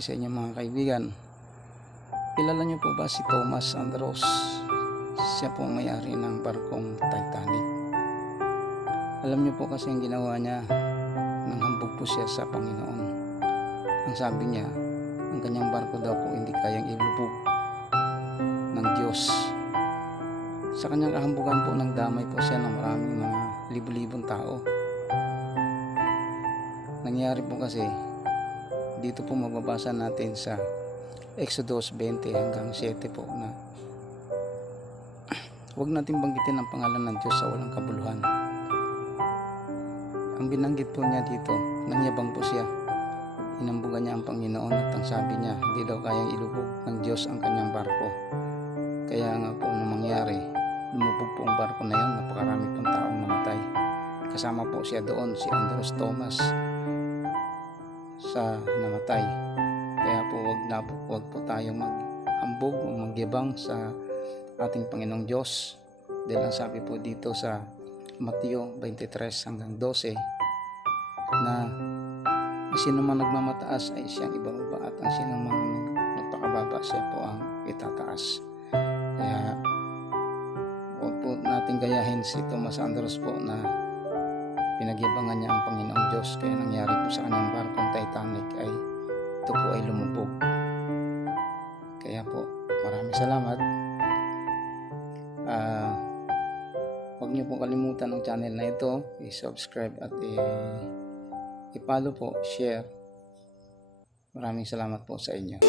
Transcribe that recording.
ibahagi sa inyo mga kaibigan. Kilala niyo po ba si Thomas Andros? Siya po ang may-ari ng barkong Titanic. Alam niyo po kasi ang ginawa niya, nanghambog po siya sa Panginoon. Ang sabi niya, ang kanyang barko daw po hindi kayang ilubog ng Diyos. Sa kanyang kahambugan po, nagdamay po siya ng maraming mga libu-libong tao. Nangyari po kasi, dito po mababasa natin sa Exodus 20 hanggang 7 po na huwag natin banggitin ang pangalan ng Diyos sa walang kabuluhan. Ang binanggit po niya dito, nangyabang po siya. Inambugan niya ang Panginoon at ang sabi niya, hindi daw kayang ilubog ng Diyos ang kanyang barko. Kaya nga po nung mangyari, lumubog po ang barko na yun, napakarami pong taong namatay. Kasama po siya doon, si Andros Thomas sa namatay. Kaya po wag po tayong maghambog o magyabang sa ating Panginoong Diyos. Dahil ang sabi po dito sa Mateo 23 hanggang 12 na sino man nagmamataas ay siyang ibababa at ang sino man nagpakababa siya po ang itataas. Kaya huwag po natin gayahin si Thomas Andros po na pinagyabangan niya ang Panginoong Diyos, kaya nangyari po sa kanyang barkong Titanic ay ito po ay lumubog. Kaya po maraming salamat. Huwag niyo po kalimutan ang channel na ito, i-subscribe at i-follow po, share. Maraming salamat po sa inyo.